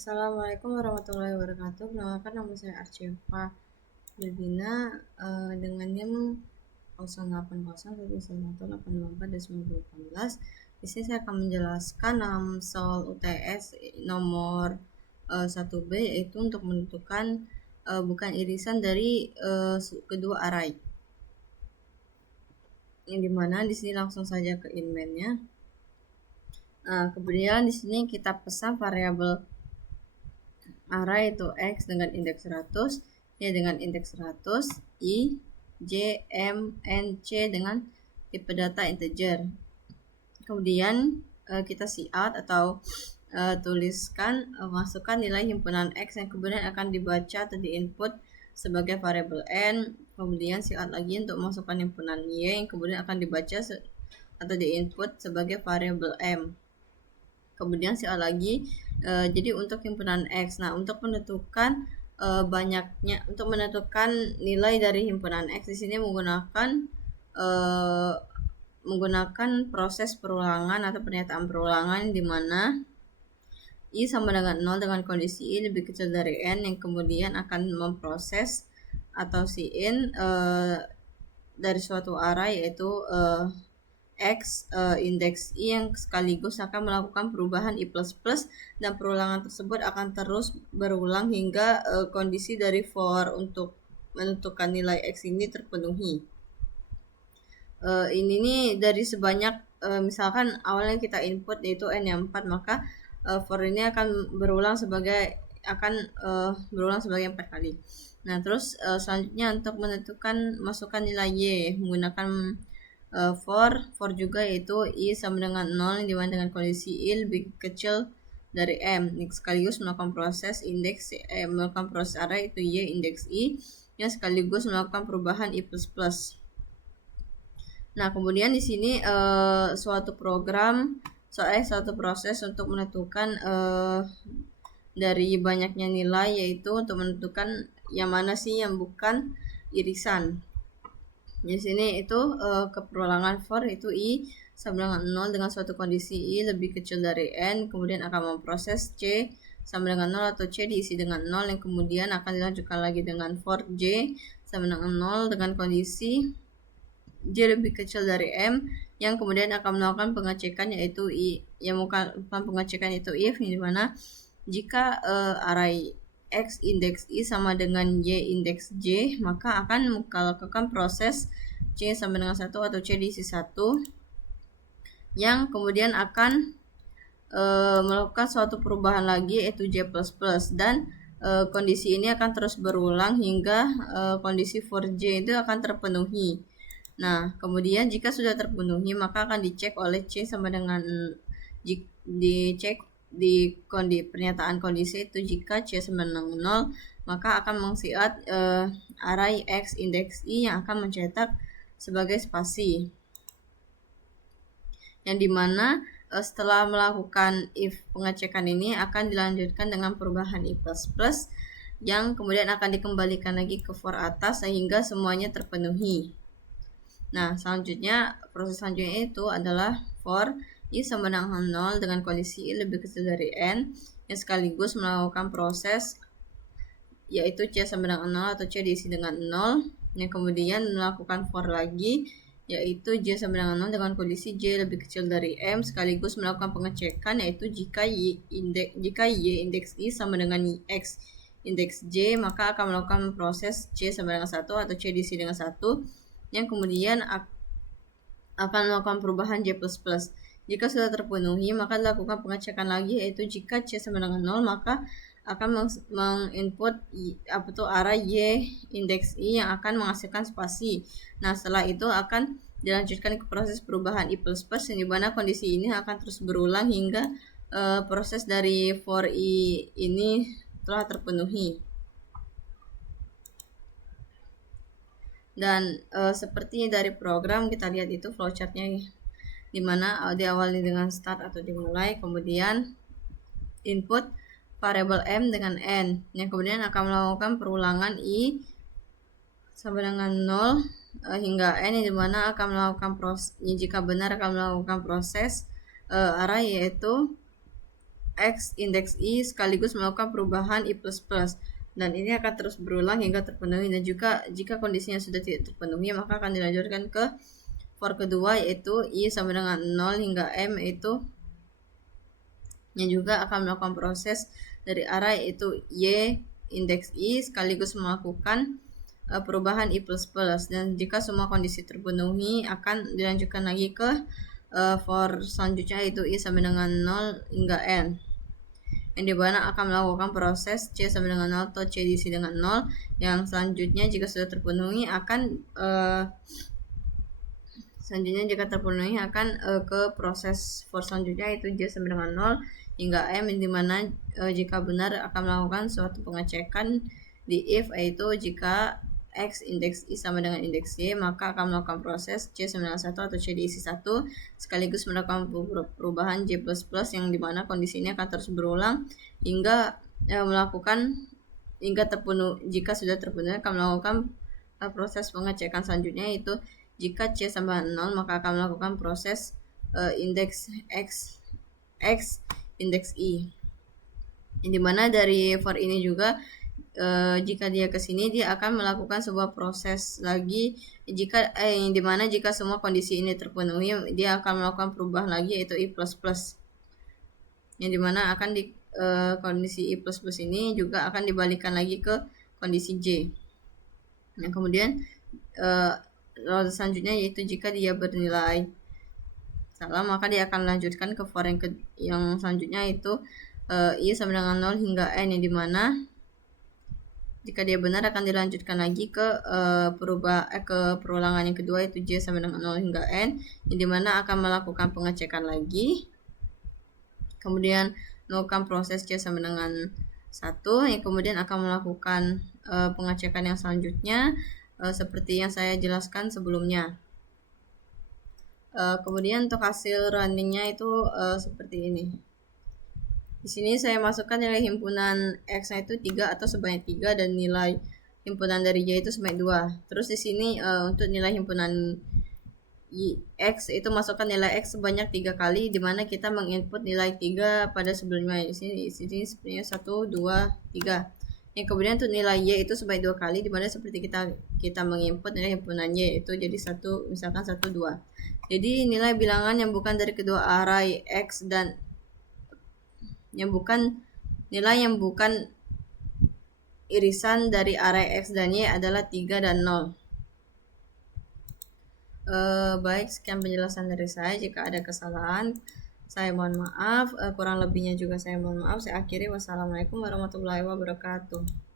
Assalamualaikum warahmatullahi wabarakatuh. Perkenalkan, nama saya Archifa Bilbina dengan NIM 08011184 Di sini saya akan menjelaskan soal UTS nomor 1B, yaitu untuk menentukan bukan irisan dari kedua arai. Yang dimana di sini langsung saja ke inmainnya. Kemudian di sini kita pesan variabel array itu X dengan indeks 100, Y dengan indeks 100, I, J, M, N, C dengan tipe data integer. Kemudian kita cout atau tuliskan, masukkan nilai himpunan X yang kemudian akan dibaca atau diinput sebagai variabel N. Kemudian cout lagi untuk masukkan himpunan Y yang kemudian akan dibaca atau diinput sebagai variabel M. Kemudian cout lagi. Jadi untuk himpunan X, nah untuk menentukan untuk menentukan nilai dari himpunan X di sini menggunakan proses perulangan atau pernyataan perulangan di mana I sama dengan 0 dengan kondisi I lebih kecil dari N, yang kemudian akan memproses atau sin dari suatu array yaitu X indeks I yang sekaligus akan melakukan perubahan I++, dan perulangan tersebut akan terus berulang hingga kondisi dari for untuk menentukan nilai X ini terpenuhi. Ini nih dari sebanyak misalkan awalnya kita input yaitu N yang 4, maka for ini akan berulang sebagai 4 kali. Nah, terus selanjutnya untuk menentukan masukkan nilai Y menggunakan for juga, yaitu I sama dengan 0 dimana dengan kondisi I lebih kecil dari M, sekaligus melakukan proses melakukan proses array itu Y indeks I yang sekaligus melakukan perubahan I++. Nah, kemudian di sini suatu proses untuk menentukan dari banyaknya nilai, yaitu untuk menentukan yang mana sih yang bukan irisan. Di sini itu keperulangan for itu I sama dengan 0 dengan suatu kondisi I lebih kecil dari N, kemudian akan memproses C sama dengan 0 atau C diisi dengan 0, yang kemudian akan dilanjutkan lagi dengan for J sama dengan 0 dengan kondisi J lebih kecil dari M, yang kemudian akan melakukan pengecekan yaitu I, yang melakukan pengecekan itu if, di mana jika array X indeks I sama dengan Y indeks J, maka akan melakukan proses C sama dengan 1 atau C diisi 1, yang kemudian akan melakukan suatu perubahan lagi yaitu J++, dan kondisi ini akan terus berulang hingga kondisi for J itu akan terpenuhi. Nah, kemudian jika sudah terpenuhi, maka akan dicek oleh C sama dengan dicek di pernyataan kondisi itu jika C sama dengan 0, maka akan mengcout array X indeks I yang akan mencetak sebagai spasi, yang dimana setelah melakukan if pengecekan ini akan dilanjutkan dengan perubahan I++, yang kemudian akan dikembalikan lagi ke for atas sehingga semuanya terpenuhi. Nah, proses selanjutnya itu adalah for I sama dengan 0 dengan kondisi I lebih kecil dari N, yang sekaligus melakukan proses yaitu C sama dengan 0 atau C diisi dengan 0, yang kemudian melakukan for lagi yaitu J sama dengan 0 dengan kondisi J lebih kecil dari M, sekaligus melakukan pengecekan yaitu jika Y indeks I sama dengan X indeks J, maka akan melakukan proses C sama dengan 1 atau C diisi dengan 1, yang kemudian akan melakukan perubahan J++. Jika sudah terpenuhi, maka dilakukan pengecekan lagi yaitu jika C sama dengan 0, maka akan menginput array Y indeks I yang akan menghasilkan spasi. Nah, setelah itu akan dilanjutkan ke proses perubahan I++, yang dimana kondisi ini akan terus berulang hingga proses dari for I ini telah terpenuhi. Dan seperti dari program kita lihat itu flowchartnya, dimana diawali dengan start atau dimulai, kemudian input variabel M dengan N, yang kemudian akan melakukan perulangan I sama dengan 0 hingga N, yang dimana akan melakukan proses, jika benar akan melakukan proses array yaitu X indeks I sekaligus melakukan perubahan I++, dan ini akan terus berulang hingga terpenuhi, dan juga jika kondisinya sudah tidak terpenuhi maka akan dilanjutkan ke for kedua, yaitu I sama dengan 0 hingga M, yaitu yang juga akan melakukan proses dari array yaitu Y indeks I sekaligus melakukan perubahan I++, dan jika semua kondisi terpenuhi akan dilanjutkan lagi ke for selanjutnya, yaitu I sama dengan 0 hingga N, yang dimana akan melakukan proses C sama dengan 0 atau C diisi dengan 0, yang selanjutnya jika sudah terpenuhi akan ke proses for selanjutnya, yaitu J sama dengan 0 hingga M, yang dimana jika benar akan melakukan suatu pengecekan di if, yaitu jika X indeks I sama dengan indeks Y maka akan melakukan proses C sama dengan 1 atau C diisi 1 sekaligus melakukan perubahan J++, yang dimana kondisi ini akan terus berulang hingga terpenuh. Jika sudah terpenuhi akan melakukan proses pengecekan selanjutnya, yaitu jika C sama 0 maka akan melakukan proses indeks X indeks I, yang dimana dari for ini juga jika dia kesini dia akan melakukan sebuah proses lagi yang dimana jika semua kondisi ini terpenuhi dia akan melakukan perubahan lagi, yaitu I++, yang dimana akan di kondisi I++ ini juga akan dibalikkan lagi ke kondisi J. Nah kemudian selanjutnya yaitu jika dia bernilai salah maka dia akan melanjutkan ke for yang selanjutnya, yaitu I sama dengan 0 hingga N, yang dimana jika dia benar akan dilanjutkan lagi ke perulangan yang kedua, yaitu J sama dengan 0 hingga N, yang dimana akan melakukan pengecekan lagi, kemudian melakukan proses C sama dengan 1, yang kemudian akan melakukan pengecekan yang selanjutnya seperti yang saya jelaskan sebelumnya. Kemudian untuk hasil runningnya itu seperti ini. Di sini saya masukkan nilai himpunan X-nya itu 3 atau sebanyak 3 dan nilai himpunan dari Y itu sebanyak 2. Terus di sini untuk nilai himpunan X itu masukkan nilai X sebanyak 3 kali, dimana kita menginput nilai 3 pada sebelumnya. Di sini sebenarnya 1, 2, 3. Yang kemudian untuk nilai Y itu sebanyak 2 kali, dimana seperti kita menginput nilai himpunan Y itu jadi misalkan 1, 2. Jadi nilai bilangan yang bukan dari kedua array X dan yang bukan irisan dari array X dan Y adalah 3 dan 0. Baik, sekian penjelasan dari saya. Jika ada kesalahan saya mohon maaf, kurang lebihnya juga saya mohon maaf. Saya akhiri, wassalamualaikum warahmatullahi wabarakatuh.